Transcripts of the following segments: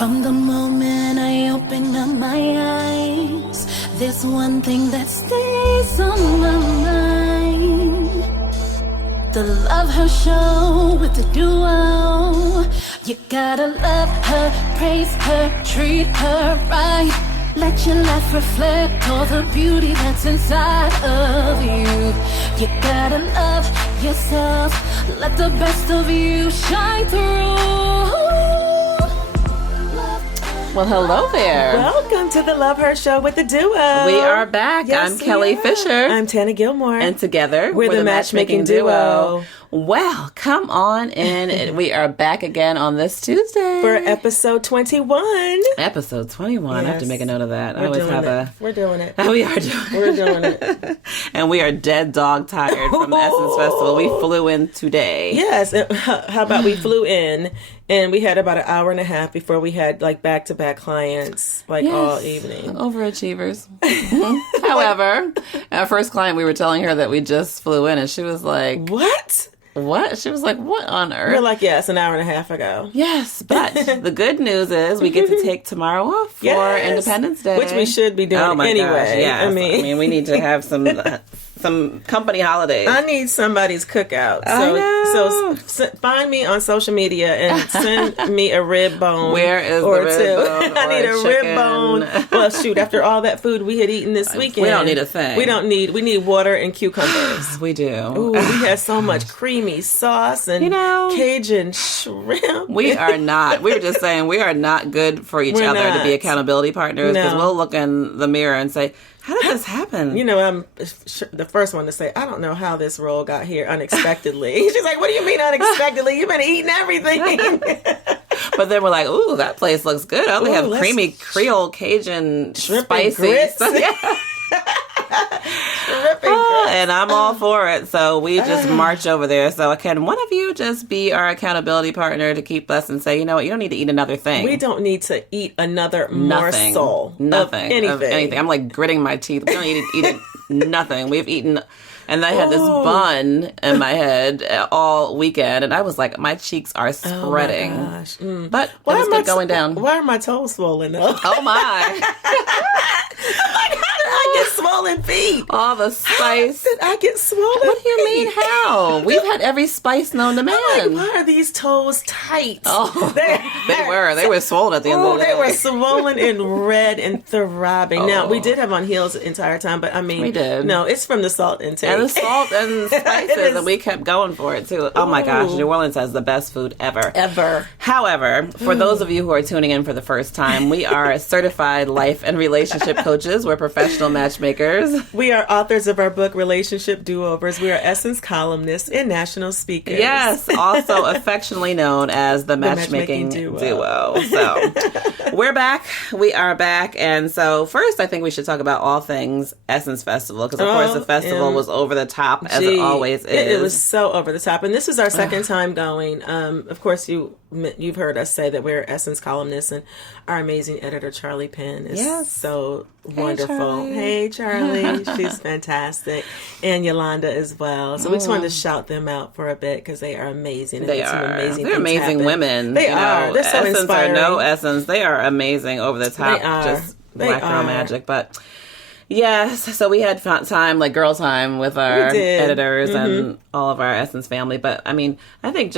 From the moment I open up my eyes, there's one thing that stays on my mind. The Love Her Show with the duo. You gotta love her, praise her, treat her right. Let your life reflect all the beauty that's inside of you. You gotta love yourself, let the best of you shine through. Well, hello there. Welcome to the Love Her Show with the duo. We are back. Yes, I'm Kelly Fisher. I'm Tana Gilmore. And together, we're the Matchmaking duo. Well, come on in. We are back again on this Tuesday. For episode 21. Episode 21. Yes. I have to make a note of that. We're doing it. We are doing it. We're doing it. And we are dead dog tired from the Essence Festival. We flew in today. Yes. How about we flew in and we had about an hour and a half before we had like back-to-back clients all evening. Overachievers. However, our first client, we were telling her that we just flew in and she was like, What? She was like, what on earth? We're like, yes, an hour and a half ago. Yes, but the good news is we get to take tomorrow off for Independendence Day. Which we should be doing anyway. Gosh, yes. I mean, we need to have some company holidays. I need somebody's cookout. So find me on social media and send me a rib bone. Where is the rib bone? I need a rib bone. Well, shoot, after all that food we had eaten this weekend. We don't need a thing. We need water and cucumbers. We do. Ooh, we had so much creamy sauce and Cajun shrimp. We were just saying, we are not good for each other to be accountability partners because we'll look in the mirror and say, how did this happen? You know, I'm the first one to say, I don't know how this role got here unexpectedly. She's like, what do you mean unexpectedly? You've been eating everything. But then we're like, ooh, that place looks good. I only have creamy Creole Cajun shrimp spicy. And grits. And I'm all for it. So we just march over there. So can one of you just be our accountability partner to keep us and say, you know what, you don't need to eat another thing. We don't need to eat another morsel. Nothing. Of anything. I'm like gritting my teeth. We don't need to eat nothing. We've eaten. And I had this bun in my head all weekend, and I was like, my cheeks are spreading. Oh my gosh. But it was good going down. Why are my toes swollen up? Oh my. Like, how did I get swollen feet? All the spice. How did I get swollen What do you feet? mean, how? We've had every spice known to man. I'm like, why are these toes tight? Oh, they were swollen at the end of the day. They were swollen and red and throbbing. Now, we did have on heels the entire time, but I mean, we did. No, it's from the salt intake. And the salt and spices, and we kept going for it too. Oh my gosh, New Orleans has the best food ever. However, for those of you who are tuning in for the first time, we are certified life and relationship coaches. We're professional matchmakers. We are authors of our book, Relationship Do-Overs. We are Essence columnists and national speakers. Yes, also affectionately known as the Matchmaking Duo. So we're back. We are back. And so first, I think we should talk about all things Essence Festival, because of course the festival was over the top, as it always is. It was so over the top. And this is our second time going. Of course, you've heard us say that we're Essence columnists, and our amazing editor, Charlie Penn, is so wonderful. Hey, Charlie. She's fantastic. And Yolanda as well. So we just wanted to shout them out for a bit because they are amazing. They are. They're amazing women. They are. They're so Essence inspiring. Or no Essence. They are amazing over the top. They are. Just black girl magic. But yes, so we had fun time, like girl time with our editors and all of our Essence family. But I mean, I think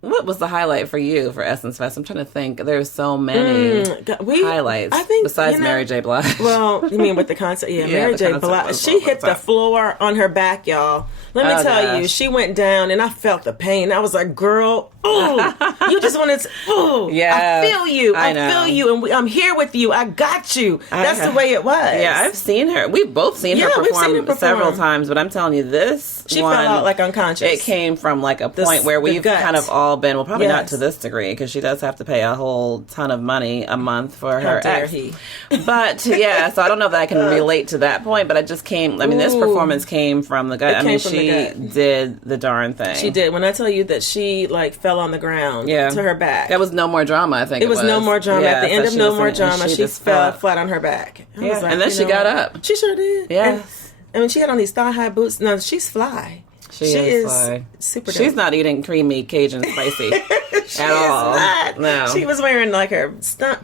what was the highlight for you for Essence Fest? I'm trying to think. There's so many highlights. I think besides Mary J. Blige. Well, you mean with the concert? Yeah, Mary J. Blige. She hit the floor on her back, y'all. Let me tell you, she went down, and I felt the pain. I was like, "Girl, you just wanted to." I feel you. I feel you, and I'm here with you. I got you. That's the way it was. Yeah, I've seen her. We've both seen her perform several times, but I'm telling you, she fell out like unconscious. It came from like a point where we've kind of all been, well, probably not to this degree, because she does have to pay a whole ton of money a month for her ex. But yeah, so I don't know that I can relate to that point, but I just came. I mean, this performance came from the gut. I mean, she did the darn thing. She did. When I tell you that she like fell on the ground to her back. That was No More Drama, I think. It was No More Drama. At the end of No More Drama, she fell flat on her back. Yeah. Like, and then she got up. She sure did. Yes. And when she had on these thigh-high boots, no, she's fly. She is like, super dope. She's not eating creamy Cajun spicy at all. Not. No. She was wearing like her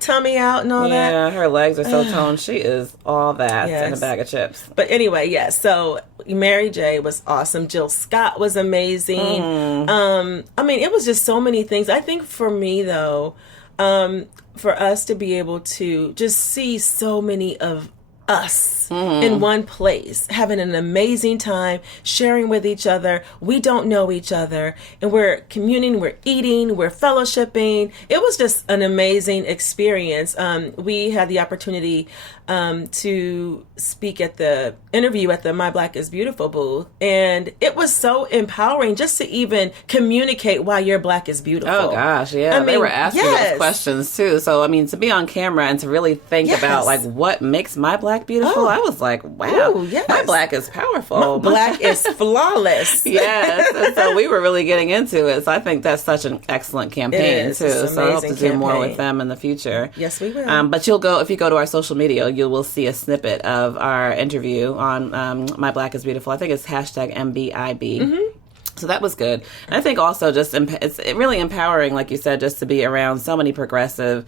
tummy out and all that. Yeah, her legs are so toned. She is all that in a bag of chips. But anyway, yes. So Mary J was awesome. Jill Scott was amazing. I mean, it was just so many things. I think for me though, for us to be able to just see so many of us in one place, having an amazing time, sharing with each other. We don't know each other, and we're communing, we're eating, we're fellowshipping. It was just an amazing experience. We had the opportunity to speak at the interview at the My Black is Beautiful booth, and it was so empowering just to even communicate why your Black is beautiful. Oh gosh, yeah. They were asking those questions too. So I mean, to be on camera and to really think about like what makes my Black beautiful, I was like, wow, my Black is powerful. My Black is flawless. Yes. And so we were really getting into it. So I think that's such an excellent campaign too. So I hope to do more with them in the future. Yes, we will. But if you go to our social media, you will see a snippet of our interview on My Black is Beautiful. I think it's #MBIB. So that was good. And I think also just it's really empowering, like you said, just to be around so many progressive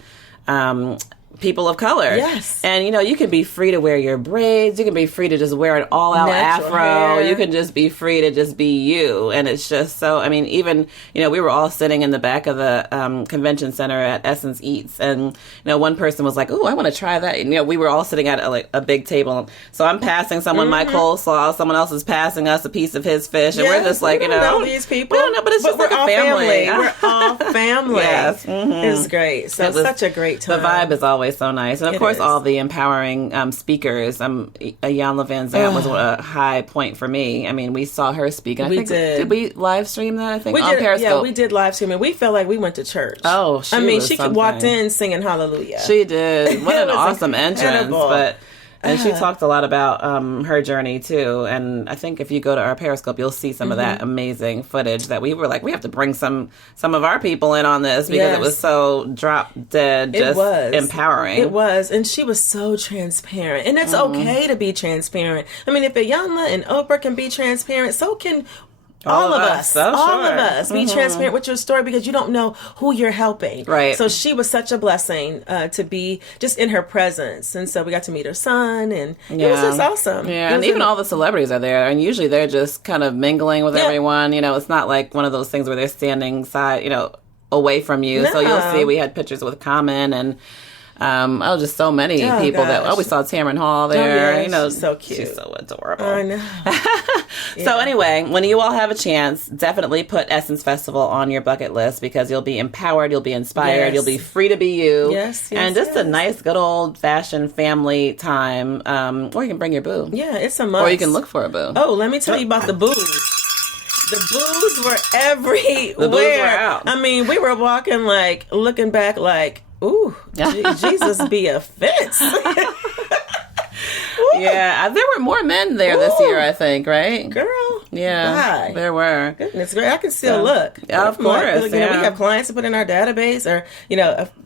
people of color. Yes. And, you can be free to wear your braids. You can be free to just wear an all-out afro. Hair. You can just be free to just be you. And it's just so, I mean, even, we were all sitting in the back of the convention center at Essence Eats. And, one person was like, oh, I want to try that. And, we were all sitting at a big table. So I'm passing someone my coleslaw. Someone else is passing us a piece of his fish. And we're just like, we don't know these people. We don't know, but it's just like a family. We're all family. Yes. It was great. So it was such a great time. The vibe is always so nice. And of course, all the empowering speakers. Iyanla Vanzant was a high point for me. I mean, we saw her speak. I think, did we live stream that? I think we on did, Periscope. Yeah, we did live stream, and we felt like we went to church. Oh, she walked in singing Hallelujah. She did. What an awesome entrance! And she talked a lot about her journey too. And I think if you go to our Periscope, you'll see some of that amazing footage that we were like, we have to bring some of our people in on this because it was so drop dead, just empowering. It was. And she was so transparent. And it's okay to be transparent. I mean, if Iyanla and Oprah can be transparent, so can all of us. So all of us. Be transparent with your story because you don't know who you're helping. Right. So she was such a blessing to be just in her presence. And so we got to meet her son, and it was just awesome. Yeah, and even all the celebrities are there. And usually they're just kind of mingling with everyone. It's not like one of those things where they're standing away from you. No. So you'll see we had pictures with Common and just so many people we saw Tamron Hall there. She's so cute. She's so adorable. I know. So anyway, when you all have a chance, definitely put Essence Festival on your bucket list because you'll be empowered, you'll be inspired, you'll be free to be you. Yes, and just a nice, good old-fashioned family time. Or you can bring your boo. Yeah, it's a must. Or you can look for a boo. Oh, let me tell you about the boos. The boos were everywhere. The boos were out. I mean, we were walking looking back ooh, Jesus be a fence. Yeah, there were more men there this year, I think, right? Girl. Yeah. Why? There were. Goodness, I can still look. Yeah, of course. We have clients to put in our database or,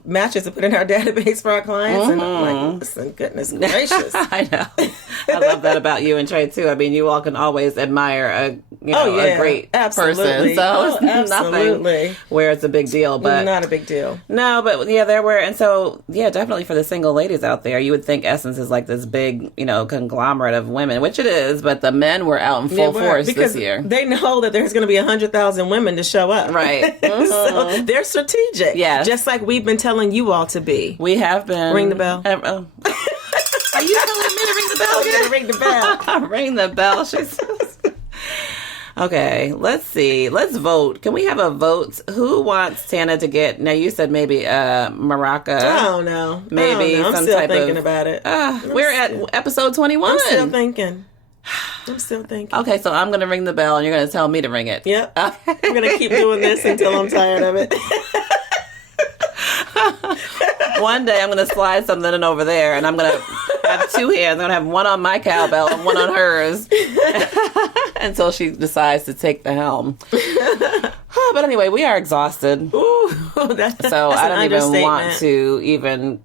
matches to put in our database for our clients. And I'm like, listen, goodness gracious. I know. I love that about you and Trey, too. I mean, you all can always admire a great person. So it's nothing where it's a big deal. But not a big deal. No, but there were. And so, definitely for the single ladies out there, you would think Essence is like this big, conglomerate of women, which it is, but the men were out in full force this year. They know that there's going to be 100,000 women to show up. Right. So they're strategic. Yeah. Just like we've been telling you all to be. We have been. Ring the bell. Are you telling me to ring the bell? I'm going to ring the bell. Ring the bell. She's... Okay, let's see. Let's vote. Can we have a vote? Who wants Tana to get? Now you said maybe Maraca. I don't know. Maybe I'm some still type thinking of, about it. We're at episode 21. I'm still thinking. Okay, so I'm going to ring the bell and you're going to tell me to ring it. Yep. Okay. I'm going to keep doing this until I'm tired of it. One day I'm going to slide something in over there and I'm going to have two hands. I'm going to have one on my cowbell and one on hers until she decides to take the helm. But anyway, we are exhausted. Ooh, that's I don't even want to even,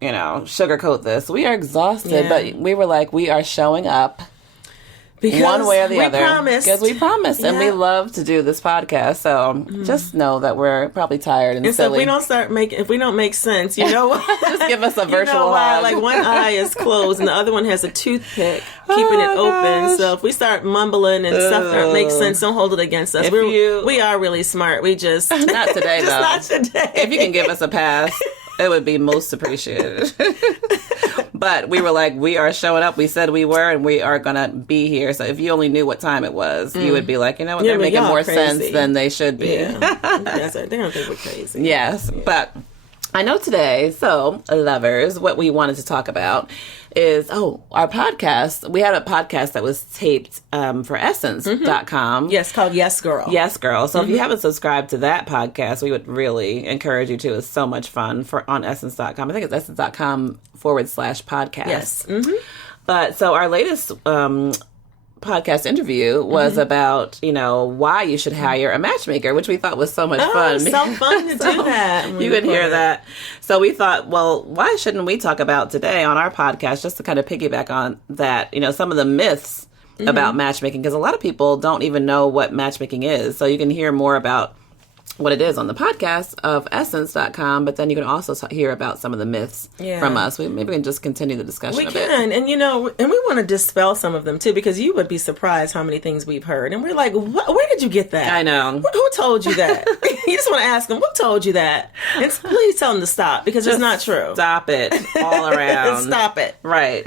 sugarcoat this. We are exhausted, but we were like, we are showing up. Because one way or the other. Because we promised. And we love to do this podcast. So just know that we're probably tired and silly. So if we don't make sense, you know what? Just give us a virtual hug. Like one eye is closed and the other one has a toothpick keeping it open. So if we start mumbling and stuff that makes sense, don't hold it against us. We are really smart. We just... Not today, though. Not today. If you can give us a pass, it would be most appreciated. But we were like, we are showing up. We said we were, and we are going to be here. So if you only knew what time it was, you would be like, you know what, they're making more sense than they should be. Yeah. They're going to think we're crazy. Yes. Yeah. But I know today, so lovers, what we wanted to talk about is, our podcast. We had a podcast that was taped for Essence.com. Yes, called Yes Girl. Yes Girl. So if you haven't subscribed to that podcast, we would really encourage you to. It's so much fun on Essence.com. I think it's Essence.com/podcast. Yes. Mm-hmm. But so our latest podcast interview was about, why you should hire a matchmaker, which we thought was so much fun. So fun to do that. You could hear that. So we thought, well, why shouldn't we talk about today on our podcast, just to kind of piggyback on that, some of the myths about matchmaking, because a lot of people don't even know what matchmaking is. So you can hear more about what it is on the podcast of Essence.com, but then you can also hear about some of the myths from us. Maybe we can just continue the discussion a bit. We can, and we want to dispel some of them too, because you would be surprised how many things we've heard, and we're like, where did you get that? I know. Who told you that? You just want to ask them, who told you that? And please tell them to stop, because it's not true. Stop it all around. Stop it. Right.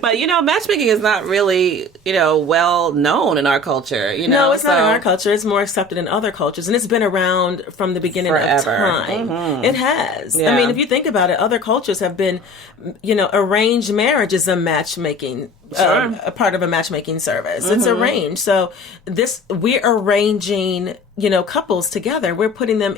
But, matchmaking is not really, well known in our culture. No, it's not in our culture. It's more accepted in other cultures, and it's been around from the beginning of time. Mm-hmm. It has. Yeah. I mean, if you think about it, other cultures have been, arranged marriage is a matchmaking, a part of a matchmaking service. Mm-hmm. It's arranged. So we're arranging, couples together. We're putting them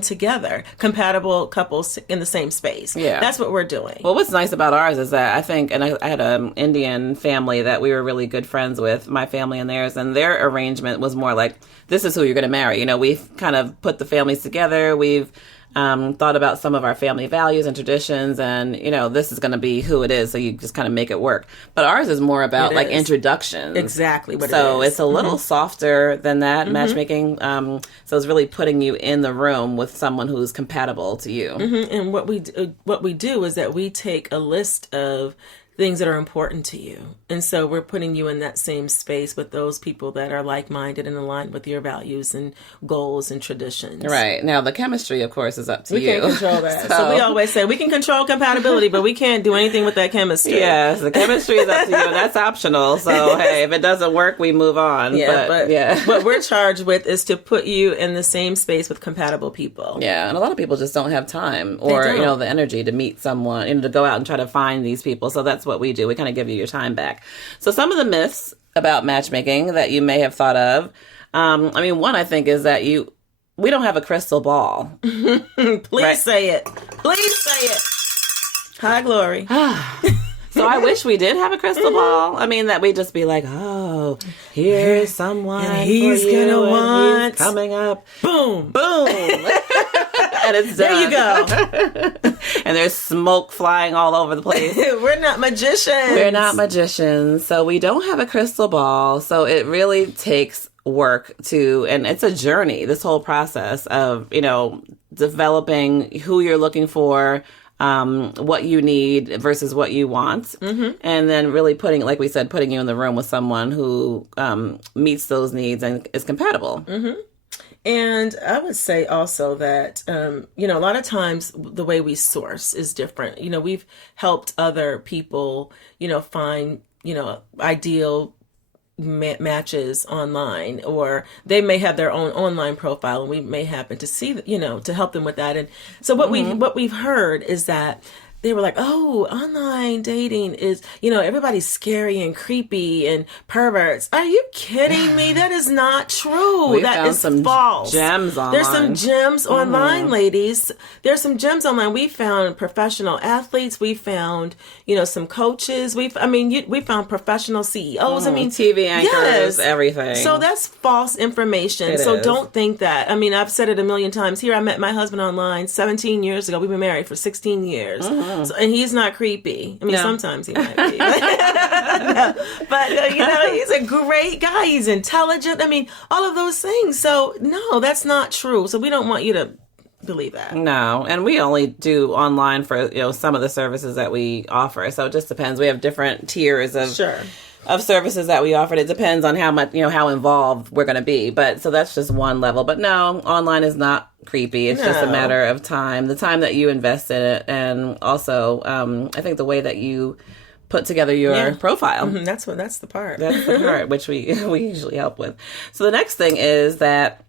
together, compatible couples in the same space. Yeah. That's what we're doing. Well, what's nice about ours is that I think, and I had an Indian family that we were really good friends with, my family and theirs, and their arrangement was more like, this is who you're going to marry. We've kind of put the families together. We've thought about some of our family values and traditions, and this is going to be who it is, so you just kind of make it work. But ours is more about introductions. Exactly what so it's a little softer than that, matchmaking. So it's really putting you in the room with someone who's compatible to you. And what we do is that we take a list of things that are important to you. And so we're putting you in that same space with those people that are like-minded and aligned with your values and goals and traditions. Right. Now, the chemistry, of course, is up to you. We can't control that. So we always say we can control compatibility, but we can't do anything with that chemistry. Yes, the chemistry is up to you. That's optional. So, hey, if it doesn't work, we move on. But what we're charged with is to put you in the same space with compatible people. Yeah, and a lot of people just don't have time or, the energy to meet someone, to go out and try to find these people. So that's what we do. We kind of give you your time back. So some of the myths about matchmaking that you may have thought of, one I think is that we don't have a crystal ball. Please say it. Please say it. High glory. So I wish we did have a crystal ball. That we'd just be like, here's someone and he's gonna want coming up. Boom. Boom. And it's done. There you go. And there's smoke flying all over the place. We're not magicians. So we don't have a crystal ball. So it really takes work and it's a journey, this whole process of, developing who you're looking for, what you need versus what you want. And then really putting you in the room with someone who meets those needs and is compatible. And I would say also that, a lot of times the way we source is different. We've helped other people, find, ideal matches online, or they may have their own online profile and we may happen to see, to help them with that. And so what we've heard is that they were like, online dating is, everybody's scary and creepy and perverts. Are you kidding me? That is not true. That is false. Gems online. There's some gems online, ladies. There's some gems online. We found professional athletes. We found, some coaches. We found professional CEOs. TV anchors, everything. So that's false information. Don't think that. I've said it a million times. Here, I met my husband online 17 years ago. We've been married for 16 years. So, and he's not creepy. I mean, sometimes he might be. No. But, he's a great guy. He's intelligent. I mean, all of those things. So, no, that's not true. So we don't want you to believe that. No, and we only do online for some of the services that we offer. So it just depends. We have different tiers of services that we offer. It depends on how much how involved we're going to be. But so that's just one level. But no, online is not creepy. It's just a matter of time, the time that you invest in it, and also I think the way that you put together your profile. Mm-hmm. That's the part. That's the part which we usually help with. So the next thing is that.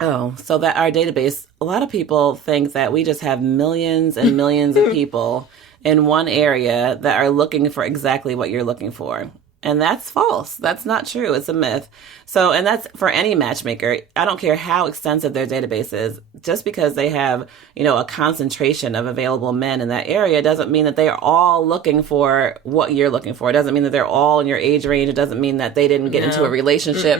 So that our database, a lot of people think that we just have millions and millions of people in one area that are looking for exactly what you're looking for. And that's false. That's not true. It's a myth. So, and that's for any matchmaker. I don't care how extensive their database is. Just because they have, a concentration of available men in that area doesn't mean that they are all looking for what you're looking for. It doesn't mean that they're all in your age range. It doesn't mean that they didn't get into a relationship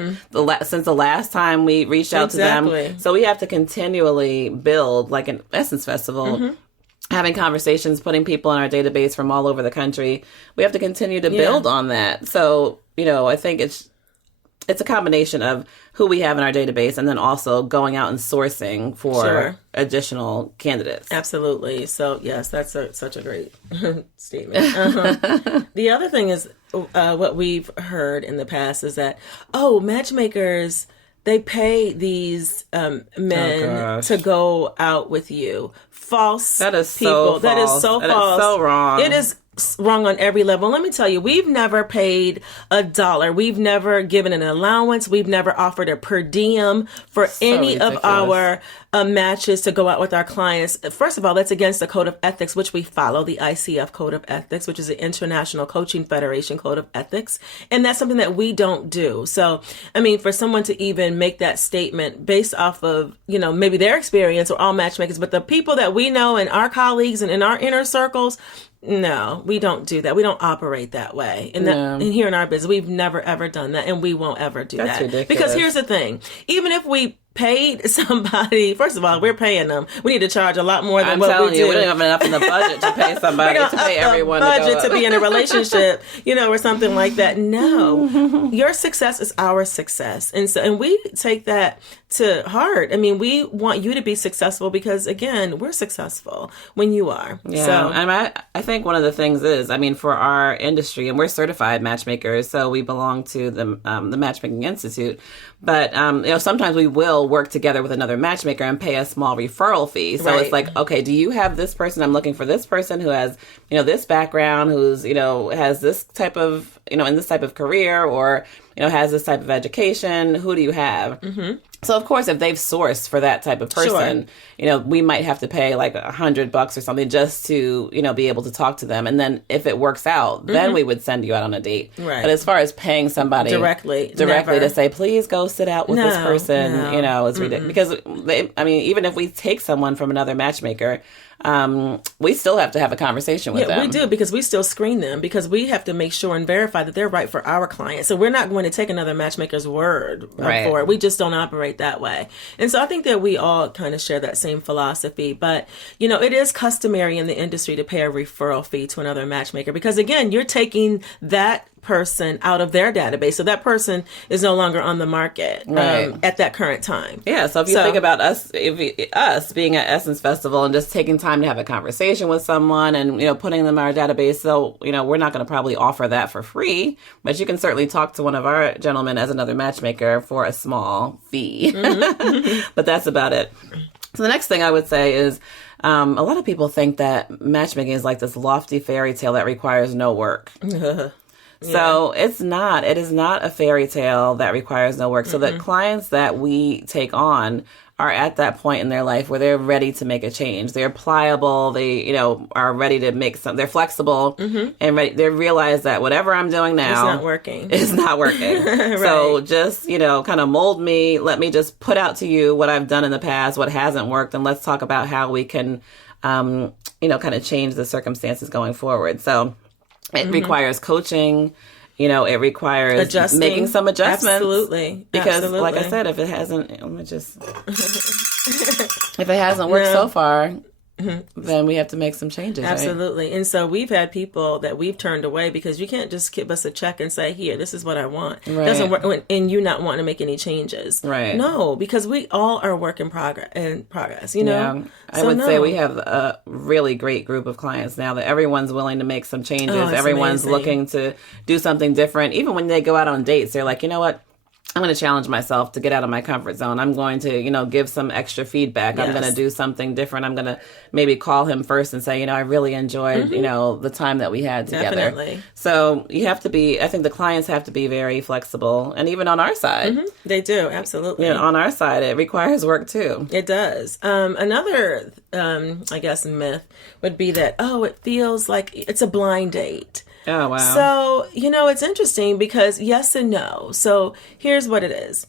since the last time we reached out to them. So we have to continually build, like an Essence Festival, having conversations, putting people in our database from all over the country. We have to continue to build on that. So, I think it's a combination of who we have in our database and then also going out and sourcing for additional candidates. Absolutely. So, yes, that's such a great statement. The other thing is what we've heard in the past is that, matchmakers, they pay these men to go out with you. False. That is people. So that false. Is so that false. Is so wrong. It is wrong on every level. Let me tell you, we've never paid $1. We've never given an allowance. We've never offered a per diem for any ridiculous. of our matches to go out with our clients. First of all, that's against the Code of Ethics, which we follow, the ICF Code of Ethics, which is the International Coaching Federation Code of Ethics. And that's something that we don't do. So, I mean, for someone to even make that statement based off of, maybe their experience or all matchmakers, but the people that we know and our colleagues and in our inner circles, no, we don't do that. We don't operate that way. And here in our business, we've never, ever done that. And we won't ever do That's that. Ridiculous. Because here's the thing. Even if we paid somebody, first of all, we're paying them. We need to charge a lot more than what we do. We don't have enough in the budget to pay somebody, to pay everyone to be in a relationship, or something like that. No, your success is our success. And we take that to heart. I mean, we want you to be successful because, again, we're successful when you are. Yeah. So, and I think one of the things is, for our industry, and we're certified matchmakers, so we belong to the Matchmaking Institute. But, sometimes we will work together with another matchmaker and pay a small referral fee. So it's like, okay, do you have this person? I'm looking for this person who has, this background, who's, has this type of, in this type of career, or, has this type of education. Who do you have? Mm-hmm. So, of course, if they've sourced for that type of person, we might have to pay like $100 or something just to, be able to talk to them. And then if it works out, then we would send you out on a date. Right. But as far as paying somebody directly to say, please go sit out with this person, it's ridiculous. Because, even if we take someone from another matchmaker, we still have to have a conversation with them. Yeah, we do, because we still screen them, because we have to make sure and verify that they're right for our client. So we're not going to take another matchmaker's word for it. We just don't operate that way. And so I think that we all kind of share that same philosophy. But, it is customary in the industry to pay a referral fee to another matchmaker, because, again, you're taking that person out of their database. So that person is no longer on the market at that current time. Yeah. So if you think about us being at Essence Festival and just taking time to have a conversation with someone and, putting them in our database. So, we're not going to probably offer that for free, but you can certainly talk to one of our gentlemen as another matchmaker for a small fee. Mm-hmm. But that's about it. So the next thing I would say is, a lot of people think that matchmaking is like this lofty fairy tale that requires no work. So it's not. It is not a fairy tale that requires no work. So the clients that we take on are at that point in their life where they're ready to make a change. They're pliable. They, are ready to make some. They're flexible and ready. They realize that whatever I'm doing now, it's not working. It's not working. Right. So just kind of mold me. Let me just put out to you what I've done in the past, what hasn't worked, and let's talk about how we can, kind of change the circumstances going forward. So. It requires coaching, it requires making some adjustments. Absolutely. Because like I said, if it hasn't, if it hasn't worked so far, then we have to make some changes. Absolutely. Right? And so we've had people that we've turned away because you can't just give us a check and say, here, this is what I want. Right. Doesn't work, and you not wanting to make any changes. Right. No, because we all are work in progress, you know? Yeah. I would say we have a really great group of clients now that everyone's willing to make some changes. Everyone's looking to do something different. Even when they go out on dates, they're like, you know what? I'm going to challenge myself to get out of my comfort zone. I'm going to, give some extra feedback. Yes. I'm going to do something different. I'm going to maybe call him first and say, I really enjoyed, the time that we had together. Definitely. So you have to be, I think the clients have to be very flexible. And even on our side. They do. Absolutely. On our side, it requires work too. It does. Another, I guess, myth would be that, it feels like it's a blind date. Oh, wow. So, it's interesting because yes and no. So here's what it is.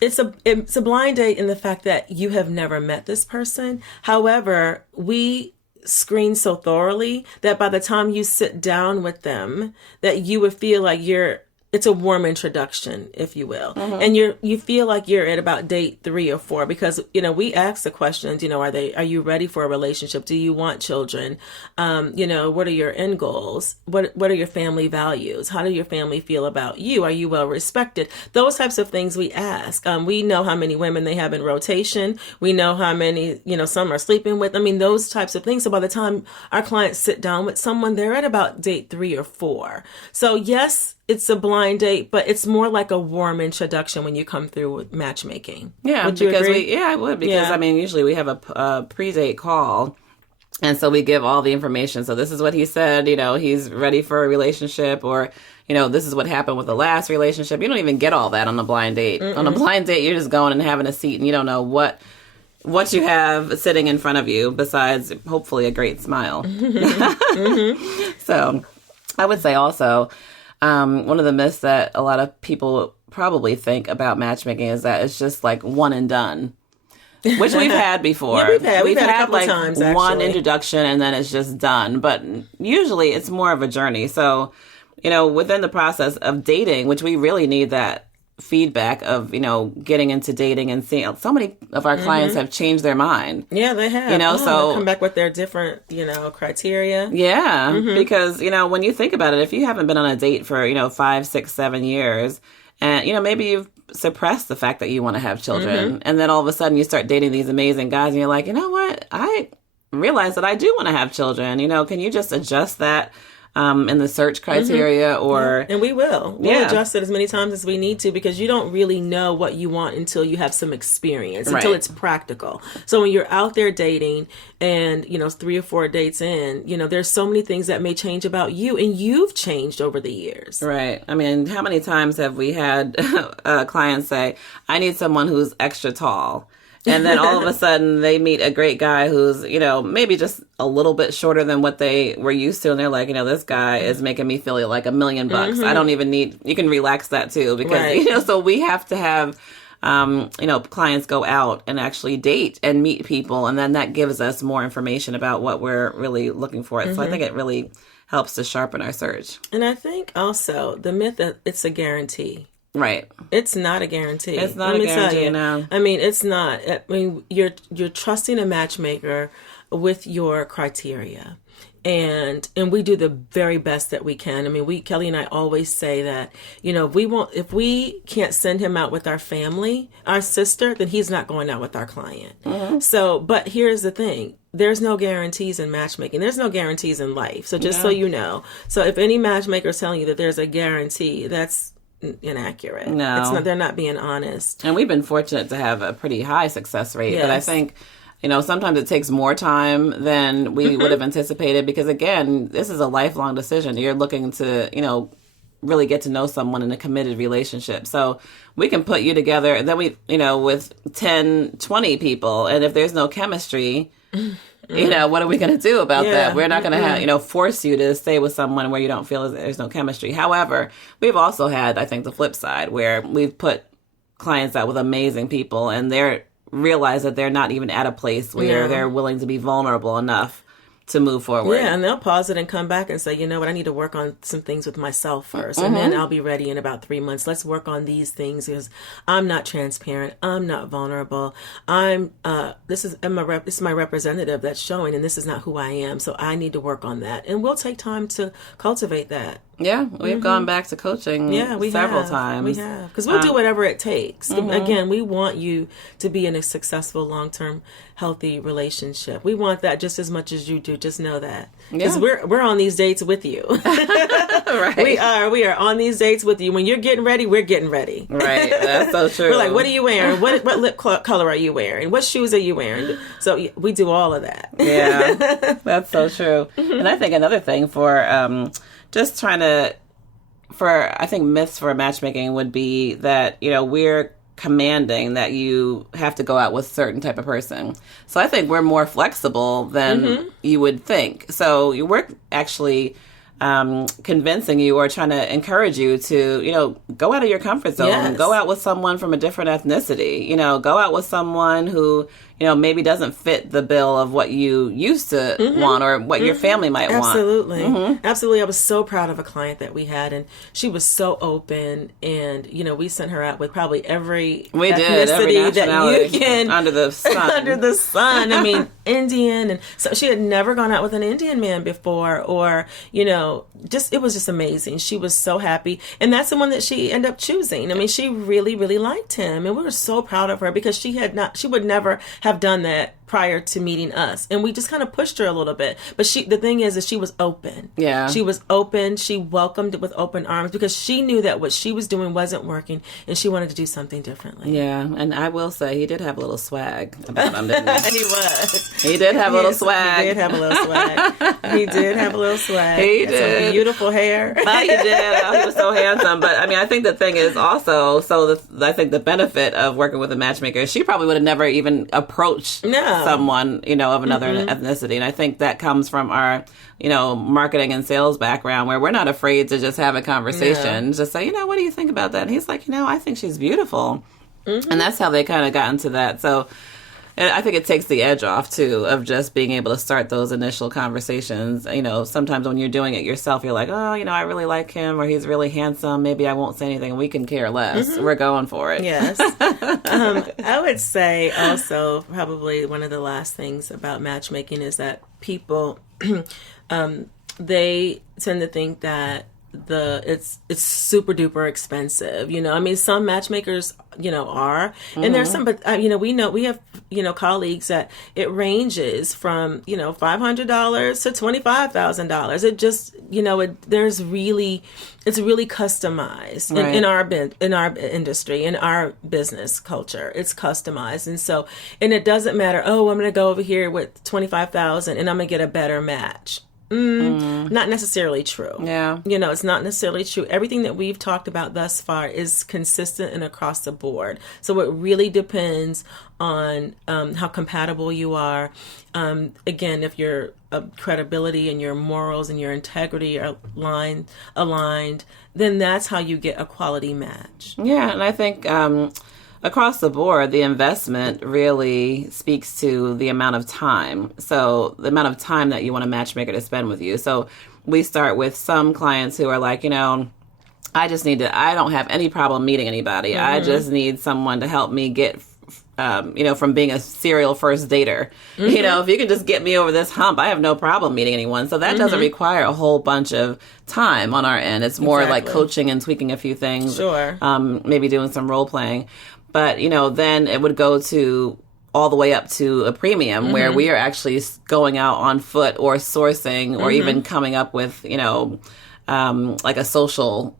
It's a blind date in the fact that you have never met this person. However, we screen so thoroughly that by the time you sit down with them, that you would feel like it's a warm introduction, if you will. And you feel like you're at about date 3 or 4 because, we ask the questions, are you ready for a relationship? Do you want children? What are your end goals? What are your family values? How do your family feel about you? Are you well respected? Those types of things we ask. We know how many women they have in rotation. We know how many, some are sleeping with. I mean, those types of things. So by the time our clients sit down with someone, they're at about date 3 or 4. So yes, it's a blind date, but it's more like a warm introduction when you come through with matchmaking. Yeah, would you agree? I would because usually we have a pre-date call, and so we give all the information. So this is what he said. He's ready for a relationship, or this is what happened with the last relationship. You don't even get all that on a blind date. On a blind date, you're just going and having a seat, and you don't know what you have sitting in front of you besides hopefully a great smile. So I would say also. One of the myths that a lot of people probably think about matchmaking is that it's just like one and done, which we've had before. Yeah, we've had a couple times, actually. One introduction and then it's just done. But usually it's more of a journey. So, within the process of dating, which we really need that feedback of, getting into dating and seeing so many of our clients have changed their mind. Yeah, they have. So come back with their different, criteria. Yeah. Because, when you think about it, if you haven't been on a date for, 5, 6, 7 years and, maybe you've suppressed the fact that you want to have children and then all of a sudden you start dating these amazing guys and you're like, you know what? I realize that I do want to have children. Can you just adjust that? In the search criteria or... And we will. We'll adjust it as many times as we need to because you don't really know what you want until you have some experience, until it's practical. So when you're out there dating and, 3 or 4 dates in, there's so many things that may change about you and you've changed over the years. Right. I mean, how many times have we had clients say, I need someone who's extra tall. And then all of a sudden they meet a great guy who's, maybe just a little bit shorter than what they were used to. And they're like, this guy is making me feel like $1 million. I don't even need, you can relax that too. Because, so we have to have, clients go out and actually date and meet people. And then that gives us more information about what we're really looking for. So I think it really helps to sharpen our search. And I think also the myth that it's a guarantee. Right. It's not a guarantee. It's not a guarantee, no. I mean, it's not. I mean, you're trusting a matchmaker with your criteria. And we do the very best that we can. I mean, Kelly and I always say that, if we can't send him out with our family, our sister, then he's not going out with our client. So, but here's the thing. There's no guarantees in matchmaking. There's no guarantees in life. So just so you know. So if any matchmaker is telling you that there's a guarantee, that's inaccurate. No, they're not being honest. And we've been fortunate to have a pretty high success rate, but I think sometimes it takes more time than we would have anticipated because again, this is a lifelong decision. You're looking to really get to know someone in a committed relationship. So we can put you together and then with 10, 20 people, and if there's no chemistry, what are we going to do about that? We're not going to have, force you to stay with someone where you don't feel there's no chemistry. However, we've also had, I think, the flip side where we've put clients out with amazing people and they're realize that they're not even at a place where they're willing to be vulnerable enough to move forward. Yeah, and they'll pause it and come back and say, you know what, I need to work on some things with myself first, and then I'll be ready in about 3 months. Let's work on these things because I'm not transparent. I'm not vulnerable. This is my representative that's showing, and this is not who I am. So I need to work on that, and we'll take time to cultivate that. Yeah, we've gone back to coaching several times. We have. Because we'll do whatever it takes. Again, we want you to be in a successful, long-term, healthy relationship. We want that just as much as you do. Just know that. Because we're on these dates with you. Right. We are on these dates with you. When you're getting ready, we're getting ready. Right. That's so true. We're like, what are you wearing? What lip color are you wearing? What shoes are you wearing? So we do all of that. Yeah. That's so true. And I think another thing for... just trying to, I think myths for matchmaking would be that, we're commanding that you have to go out with a certain type of person. So I think we're more flexible than you would think. So we're actually convincing you or trying to encourage you to, go out of your comfort zone. Yes. Go out with someone from a different ethnicity. Go out with someone who, maybe doesn't fit the bill of what you used to want or what your family might want. Absolutely. I was so proud of a client that we had, and she was so open, and, we sent her out with probably every ethnicity that you can. Under the sun. Under the sun. I mean, Indian. And so she had never gone out with an Indian man before, or, it was just amazing. She was so happy. And that's the one that she ended up choosing. I mean, she really, really liked him. And we were so proud of her because she would never have done that prior to meeting us, and we just kind of pushed her a little bit. But the thing is she was open. Yeah, she was open. She welcomed it with open arms because she knew that what she was doing wasn't working, and she wanted to do something differently. Yeah, and I will say he did have a little swag about him, didn't he? He was. He did have a little swag. He did have a little swag. He did have a little swag. He did. Some beautiful hair. He did. He was so handsome. But I mean, I think the thing is also, I think the benefit of working with a matchmaker, she probably would have never even approached someone, of another ethnicity. And I think that comes from our, marketing and sales background, where we're not afraid to just have a conversation, just say, what do you think about that? And he's like, I think she's beautiful. And that's how they kind of got into that. So and I think it takes the edge off, too, of just being able to start those initial conversations. Sometimes when you're doing it yourself, you're like, oh, I really like him, or he's really handsome. Maybe I won't say anything. We can care less. We're going for it. Yes. I would say also probably one of the last things about matchmaking is that people, they tend to think that it's super duper expensive. I mean, some matchmakers, are, and there's some, but we have, colleagues that it ranges from, $500 to $25,000. It just, it's really customized in our industry, in our business culture. It's customized. And so, and it doesn't matter, I'm going to go over here with $25,000 and I'm going to get a better match. Not necessarily true. Yeah. It's not necessarily true. Everything that we've talked about thus far is consistent and across the board. So it really depends on how compatible you are. Again, if your credibility and your morals and your integrity are aligned, then that's how you get a quality match. Yeah, and I think across the board, the investment really speaks to the amount of time. So the amount of time that you want a matchmaker to spend with you. So we start with some clients who are like, I don't have any problem meeting anybody. I just need someone to help me get, from being a serial first dater. If you can just get me over this hump, I have no problem meeting anyone. So that doesn't require a whole bunch of time on our end. It's more like coaching and tweaking a few things. Sure. Maybe doing some role playing. But, then it would go to all the way up to a premium where we are actually going out on foot or sourcing or even coming up with, like a social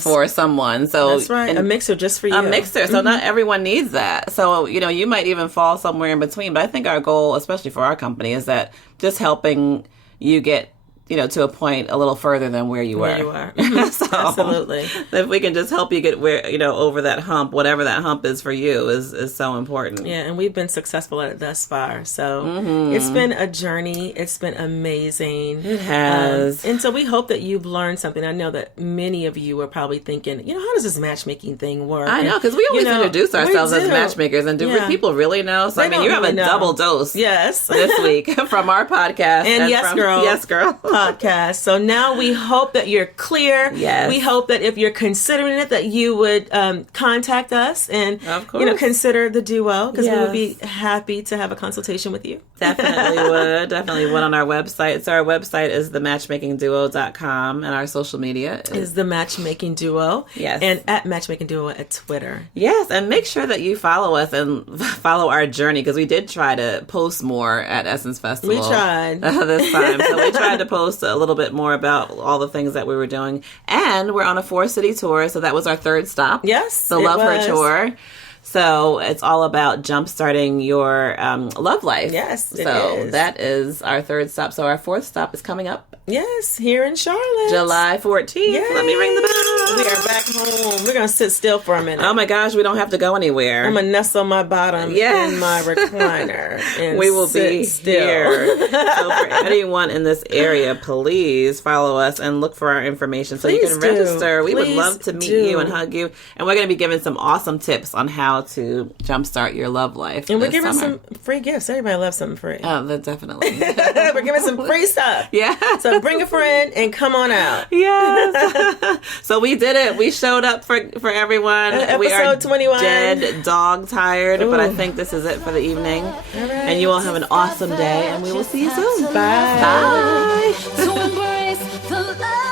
for someone. So that's right. A mixer just for you. A mixer. So not everyone needs that. So, you might even fall somewhere in between. But I think our goal, especially for our company, is that just helping you get to a point a little further than where you were. Where you are. So, absolutely. If we can just help you get over that hump, whatever that hump is for you is so important. Yeah, and we've been successful at it thus far. So it's been a journey. It's been amazing. It has. And so we hope that you've learned something. I know that many of you are probably thinking, how does this matchmaking thing work? I know, because we always introduce ourselves as matchmakers, and do people really know? So, you have a double dose this week from our podcast. And Yes Girl podcast. So now we hope that you're clear. Yes. We hope that if you're considering it, that you would contact us and consider the duo, because we would be happy to have a consultation with you. Definitely would on our website. So our website is thematchmakingduo.com, and our social media is The Matchmaking Duo. Yes. And at Matchmaking Duo at Twitter. Yes, and make sure that you follow us and follow our journey, because we did try to post more at Essence Festival. We tried. This time. So we tried to post a little bit more about all the things that we were doing. And we're on a 4-city tour, so that was our third stop. Yes, the Love Her Tour. So it's all about jumpstarting your love life. Yes, it is. That is our third stop. So our fourth stop is coming up. Yes, here in Charlotte. July 14th. Yay. Let me ring the bell. We are back home. We're going to sit still for a minute. Oh my gosh, we don't have to go anywhere. I'm going to nestle my bottom in my recliner and we will be still. Here. So for anyone in this area, please follow us and look for our information so you can register. We would love to meet you and hug you. And we're going to be giving some awesome tips on how to jumpstart your love life. And we're giving some free gifts. Everybody loves something free. Oh, definitely. We're giving some free stuff. Yeah. So bring a friend and come on out. Yes. So we did it. We showed up for everyone. We are 21. Dead dog tired, but I think this is it for the evening. All right. And you all have an awesome day, and we will see you soon. Bye. Bye. To embrace the love.